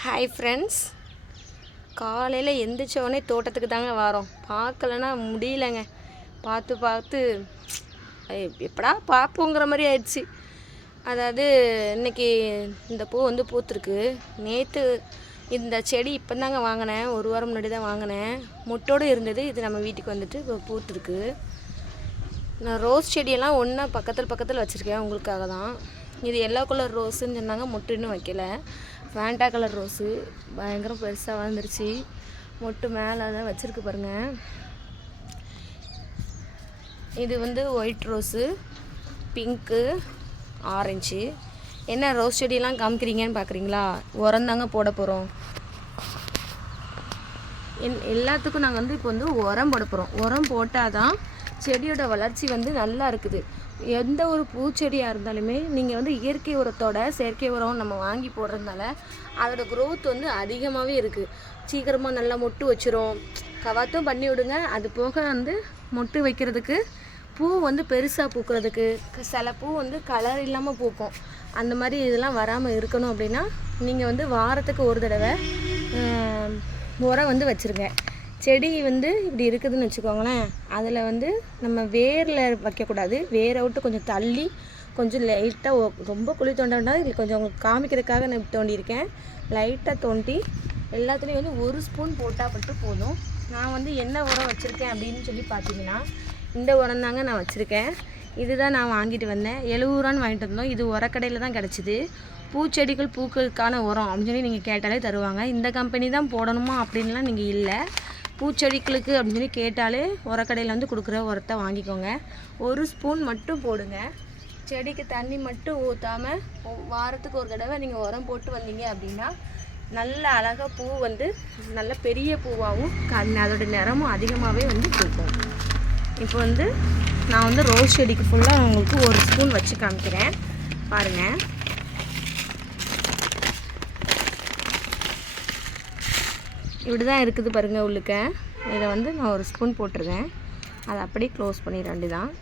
Hi friends காலையில் எந்திரிச்சோடனே தோட்டத்துக்கு தாங்க வரோம். பார்க்கலன்னா முடியலங்க. பார்த்து பார்த்து எப்படா பார்ப்போங்கிற மாதிரி ஆயிடுச்சு. அதாவது இன்னைக்கு இந்த பூ வந்து பூத்துருக்கு. நேற்று இந்த செடி இப்போ தாங்க வாங்கினேன். ஒரு வாரம் முன்னாடி தான் வாங்கினேன். முட்டோடு இருந்தது. இது நம்ம வீட்டுக்கு வந்துட்டு இப்போ பூத்துருக்கு. நான் ரோஸ் செடியெல்லாம் ஒன்றா பக்கத்தில் பக்கத்தில் வச்சுருக்கேன். உங்களுக்காக தான். இது எல்லோ கலர் ரோஸுன்னு சொன்னாங்க. முட்டுன்னு வைக்கல. ஃபேண்டா கலர் ரோஸு பயங்கரம் பெருசாக வளர்ந்துருச்சு. மொட்டு மேலே தான் வச்சுருக்கு பாருங்கள் இது வந்து ஒயிட் ரோஸு பிங்க்கு ஆரஞ்சு என்ன ரோஸ் செடியெல்லாம் காமிக்கிறீங்கன்னு பார்க்குறீங்களா உரம் தாங்க போட போகிறோம் எல்லாத்துக்கும் நாங்கள் வந்து இப்போ வந்து உரம் போட போகிறோம் உரம் போட்டால் தான் செடியோட வளர்ச்சி வந்து நல்லா இருக்குது. எந்த ஒரு பூச்செடியாக இருந்தாலுமே நீங்கள் வந்து இயற்கை உரத்தோட செயற்கை உரம் நம்ம வாங்கி போடுறதுனால அதோடய க்ரோத் வந்து அதிகமாகவே இருக்குது சீக்கிரமாக நல்லா மொட்டு வச்சிரும். கவாத்தும் பண்ணி விடுங்க. அது போக வந்து மொட்டு வைக்கிறதுக்கு பூ வந்து பெருசாக பூக்கிறதுக்கு சில பூ வந்து கலர் இல்லாமல் பூக்கும். அந்த மாதிரி இதெல்லாம் வராமல் இருக்கணும் அப்படின்னா நீங்கள் வந்து வாரத்துக்கு ஒரு தடவை உரம் வந்து வச்சுருங்க. செடி வந்து இப்படி இருக்குதுன்னு வச்சுக்கோங்களேன் அதில் வந்து நம்ம வேரில் வைக்கக்கூடாது. வேரை விட்டு கொஞ்சம் தள்ளி கொஞ்சம் லைட்டாக ரொம்ப குழி தோண்ட வேண்டாம் இதில் கொஞ்சம் உங்களுக்கு காமிக்கிறதுக்காக நான் தோண்டியிருக்கேன். லைட்டாக தோண்டி எல்லாத்துலேயும் வந்து ஒரு ஸ்பூன் போட்டால் மட்டும் போதும். நான் வந்து என்ன உரம் வச்சுருக்கேன் அப்படின்னு சொல்லி பார்த்தீங்கன்னா இந்த உரம் தாங்க நான் வச்சுருக்கேன். இதுதான் நான் வாங்கிட்டு வந்தேன். எழுபது வாங்கிட்டு வந்தோம். இது உரக்கடையில் தான் கிடச்சிது. பூச்செடிகள் பூக்களுக்கான உரம் அப்படின்னு சொல்லி நீங்கள் கேட்டாலே தருவாங்க. இந்த கம்பெனி தான் போடணுமா அப்படின்லாம் நீங்கள் இல்லை. பூச்செடிகளுக்கு அப்படின்னு சொல்லி கேட்டாலே உரக்கடையில் வந்து கொடுக்குற உரத்தை வாங்கிக்கோங்க. ஒரு ஸ்பூன் மட்டும் போடுங்க. செடிக்கு தண்ணி மட்டும் ஊற்றாமல் வாரத்துக்கு ஒரு தடவை நீங்கள் உரம் போட்டு வந்தீங்க அப்படின்னா நல்ல அழகாக பூ வந்து நல்ல பெரிய பூவாகவும் க- அதோட நிறமும் அதிகமாகவே வந்து கொடுக்கும் இப்போ வந்து நான் வந்து ரோஸ் செடிக்கு ஃபுல்லாக உங்களுக்கு ஒரு ஸ்பூன் வச்சு காமிக்கிறேன். பாருங்கள் இப்படி தான் இருக்குது பாருங்கள் உள்ளுக்க. இதை வந்து நான் ஒரு ஸ்பூன் போட்டிருக்கேன் அதை அப்படியே க்ளோஸ் பண்ணிட வேண்டியதான்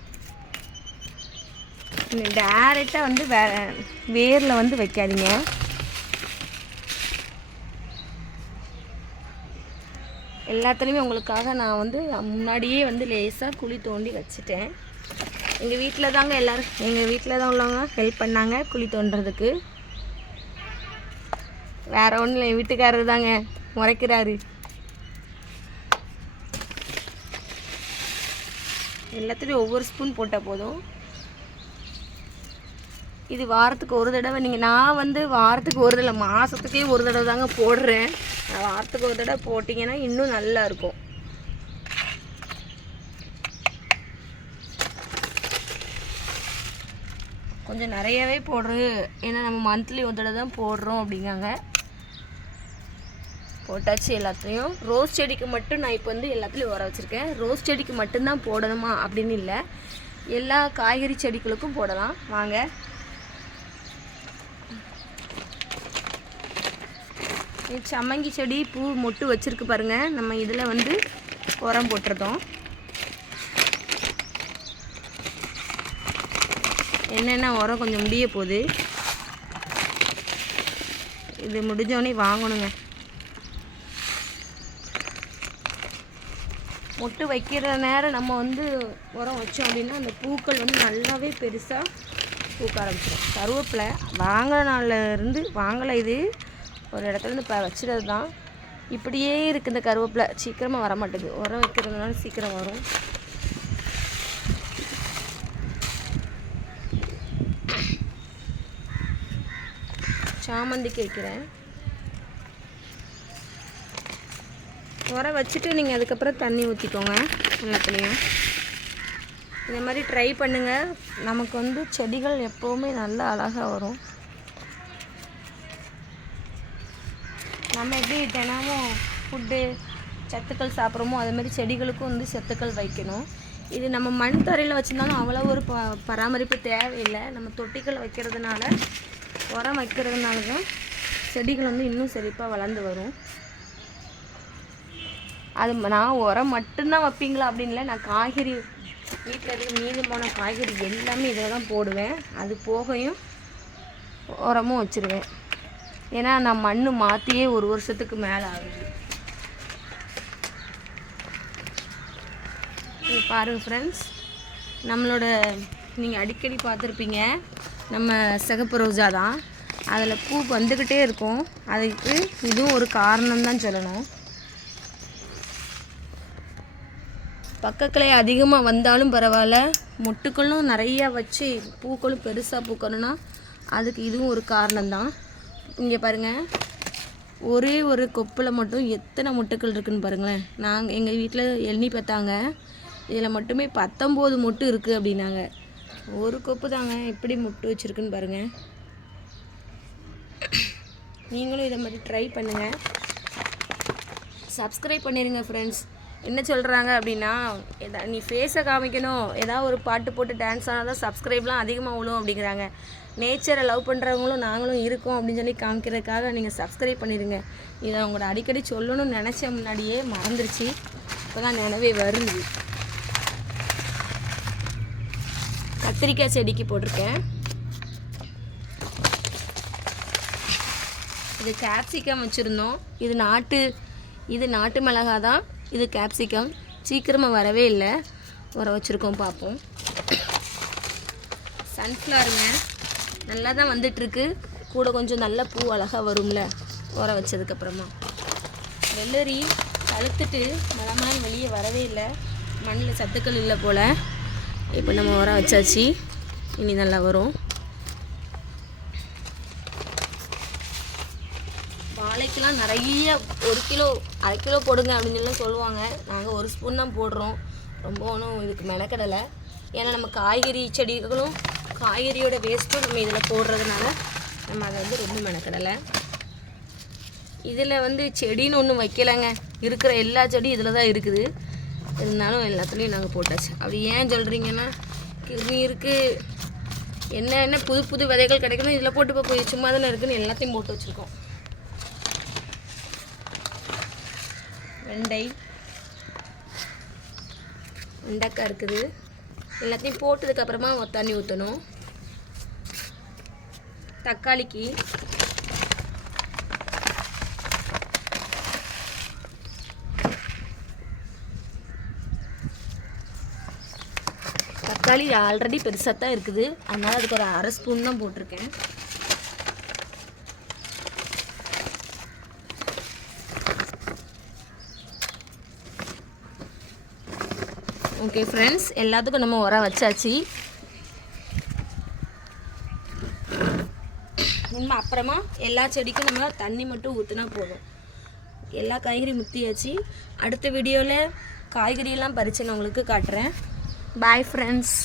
டேரெக்டாக வந்து வே வேரில் வந்து வைக்காதீங்க. எல்லாத்துலேயுமே உங்களுக்காக நான் வந்து முன்னாடியே வந்து லேசாக குழி தோண்டி வச்சுட்டேன். எங்கள் வீட்டில் தாங்க எல்லோரும் எங்கள் வீட்டில் தான் உள்ளவங்க ஹெல்ப் பண்ணாங்க குழி தோண்டுறதுக்கு வேறு ஒன்றும் இல்லை என் வீட்டுக்காரர் தாங்க. முறைக்கிறாரு. எல்லாத்துலேயும் ஒவ்வொரு ஸ்பூன் போட்டால் போதும். இது வாரத்துக்கு ஒரு தடவை நீங்கள் நான் வந்து வாரத்துக்கு ஒரு தடவை மாதத்துக்கே ஒரு தடவை தாங்க போடுறேன். நான் வாரத்துக்கு ஒரு தடவை போட்டிங்கன்னா இன்னும் நல்லா இருக்கும். கொஞ்சம் நிறையவே போடுறது. ஏன்னா நம்ம மந்த்லி ஒரு தடவை தான் போடுறோம் அப்படிங்காங்க. போட்டாச்சு எல்லாத்துலேயும். ரோஸ் செடிக்கு மட்டும் நான் இப்போ வந்து எல்லாத்துலேயும் உர வச்சுருக்கேன். ரோஸ் செடிக்கு மட்டும்தான் போடணுமா அப்படின்னு இல்லை. எல்லா காய்கறி செடிகளுக்கும் போடலாம். வாங்க. சம்மங்கி செடி பூ மொட்டு வச்சிருக்கு பாருங்கள் நம்ம இதில் வந்து உரம் போட்டிருந்தோம். என்னென்ன உரம் கொஞ்சம் முடிய போகுது? இது முடிஞ்சோடனே வாங்கணுங்க. மொட்டு வைக்கிற நேரம் நம்ம வந்து உரம் வச்சோம் அப்படின்னா அந்த பூக்கள் வந்து நல்லாவே பெருசாக பூக்க ஆரம்பிச்சிடும். கருவேப்பிலை வாங்கின நாள்லேருந்து வாங்கலை இது. ஒரு இடத்துல இருந்து இப்போ வச்சுட்டது தான். இப்படியே இருக்குது இந்த கருவேப்பிலை. சீக்கிரமாக வர மாட்டேங்குது. உரம் வைக்கிறதுனால சீக்கிரம் வரும். சாமந்திக்கு வைக்கிறேன் உரம் வச்சுட்டு நீங்கள் அதுக்கப்புறம் தண்ணி ஊற்றிக்கோங்க எல்லாத்துலேயும். இந்த மாதிரி ட்ரை பண்ணுங்கள் நமக்கு வந்து செடிகள் எப்போவுமே நல்லா அழகாக வரும். நம்ம எப்படி தினமும் ஃபுட்டு சத்துக்கள் சாப்பிட்றோமோ அது மாதிரி செடிகளுக்கும் வந்து சத்துக்கள் வைக்கணும். இது நம்ம மண் தரையில் வச்சுருந்தாலும் அவ்வளோ ஒரு ப பராமரிப்பு தேவையில்லை. நம்ம தொட்டிகள் வைக்கிறதுனால உரம் வைக்கிறதுனால தான் செடிகள் வந்து இன்னும் செழிப்பாக வளர்ந்து வரும். அது நான் உரம் மட்டும்தான் வைப்பீங்களா அப்படின்னு நான் காய்கறி வீட்டில் இருக்க மீதி போன காய்கறி எல்லாமே இதில் தான் போடுவேன். அது போகையும் உரமும் வச்சுருவேன். ஏன்னா நான் மண் மாற்றியே ஒரு வருஷத்துக்கு மேலே ஆகுது. இது பாருங்க ஃப்ரெண்ட்ஸ் நம்மளோட நீங்கள் அடிக்கடி பார்த்துருப்பீங்க நம்ம சிகப்பு ரோஜா தான். அதில் பூ வந்துக்கிட்டே இருக்கும். அதுக்கு இதுவும் ஒரு காரணம் தான் சொல்லணும். பக்கக்கிளை அதிகமாக வந்தாலும் பரவாயில்ல. மொட்டுக்களும் நிறையா வச்சு பூக்களும் பெருசாக பூக்கணும்னா அதுக்கு இதுவும் ஒரு காரணம்தான். இங்கே பாருங்கள் ஒரே ஒரு கொப்பில் மட்டும் எத்தனை மொட்டுக்கள் இருக்குதுன்னு பாருங்களேன். நாங்கள் எங்கள் வீட்டில் எண்ணி பார்த்தாங்க. இதில் மட்டுமே பத்தொம்போது மொட்டு இருக்குது அப்படின்னாங்க. ஒரு கொப்பு தாங்க எப்படி முட்டு வச்சுருக்குன்னு பாருங்கள் நீங்களும் இதை மாதிரி ட்ரை பண்ணுங்கள் சப்ஸ்கிரைப் பண்ணிடுங்க ஃப்ரெண்ட்ஸ் என்ன சொல்கிறாங்க அப்படின்னா எதா நீ ஃபேஸை காமிக்கணும். ஏதாவது ஒரு பாட்டு போட்டு டான்ஸ் ஆனால் தான் சப்ஸ்கிரைப்லாம் அதிகமாக விழும் அப்படிங்கிறாங்க. நேச்சரை லவ் பண்ணுறவங்களும் நாங்களும் இருக்கோம் அப்படின்னு சொல்லி காமிக்கிறதுக்காக நீங்கள் சப்ஸ்கிரைப் பண்ணிடுங்க இதை உங்களோட அடிக்கடி சொல்லணும்னு நினச்ச முன்னாடியே மறந்துருச்சு. இப்போ தான் நினைவே வருது. கத்திரிக்காய் செடிக்கு போட்டிருக்கேன். இது கேப்சிகம் வச்சுருந்தோம். இது நாட்டு இது நாட்டு மிளகா தான் இது கேப்சிகம் சீக்கிரமாக வரவே இல்லை. வர வச்சுருக்கோம் பார்ப்போம் சன்ஃப்ளவருங்க நல்லா தான் வந்துட்டுருக்கு. கூட கொஞ்சம் நல்ல பூ அழகாக வரும்ல. உர வச்சதுக்கப்புறமா. வெள்ளரி கழுத்துட்டு மலமான வெளியே வரவே இல்லை. மண்ணில் சத்துக்கள் இல்லை போல். இப்போ நம்ம உர வச்சாச்சு. இனி நல்லா வரும். வாழைக்கெல்லாம் நிறைய ஒரு கிலோ அரை கிலோ போடுங்க அப்படின்னு சொல்லி சொல்லுவாங்க. நாங்கள் ஒரு ஸ்பூன் தான் போடுறோம். ரொம்ப ஒன்றும் இதுக்கு மெனக்கடலை. ஏன்னா நம்ம காய்கறி செடிகளும் காய்கறியோட வேஸ்ட்டும் நம்ம இதில் போடுறதுனால நம்ம அதை வந்து ரொம்ப மெனக்கடலை. இதில் வந்து செடின்னு ஒன்றும் வைக்கலைங்க. இருக்கிற எல்லா செடியும் இதில் தான் இருக்குது. இருந்தாலும் எல்லாத்துலேயும் நாங்கள் போட்டாச்சு. அப்படி ஏன் சொல்கிறீங்கன்னா கிருமி இருக்குது என்ன என்ன புது புது விதைகள் கிடைக்கணும். இதில் போட்டு போய் சும்மா தானே இருக்குன்னு எல்லாத்தையும் போட்டு வச்சுருக்கோம். வெண்டை. வெண்டைக்காய் இருக்குது. எல்லாத்தையும் போட்டதுக்கப்புறமா தண்ணி ஊற்றணும் தக்காளிக்கு. தக்காளி ஆல்ரெடி பெருசாக தான் இருக்குது. அதனால் அதுக்கு ஒரு அரை ஸ்பூன் தான் போட்டிருக்கேன். ஓகே ஃப்ரெண்ட்ஸ் எல்லாத்துக்கும் நம்ம உரம் வச்சாச்சு. நம்ம அப்புறமா எல்லா செடிக்கும் நம்ம தண்ணி மட்டும் ஊற்றினா போதும். எல்லா காய்கறி முத்தியாச்சு. அடுத்த வீடியோவில் காய்கறியெல்லாம் பறித்து நான் உங்களுக்கு காட்டுறேன். Bye friends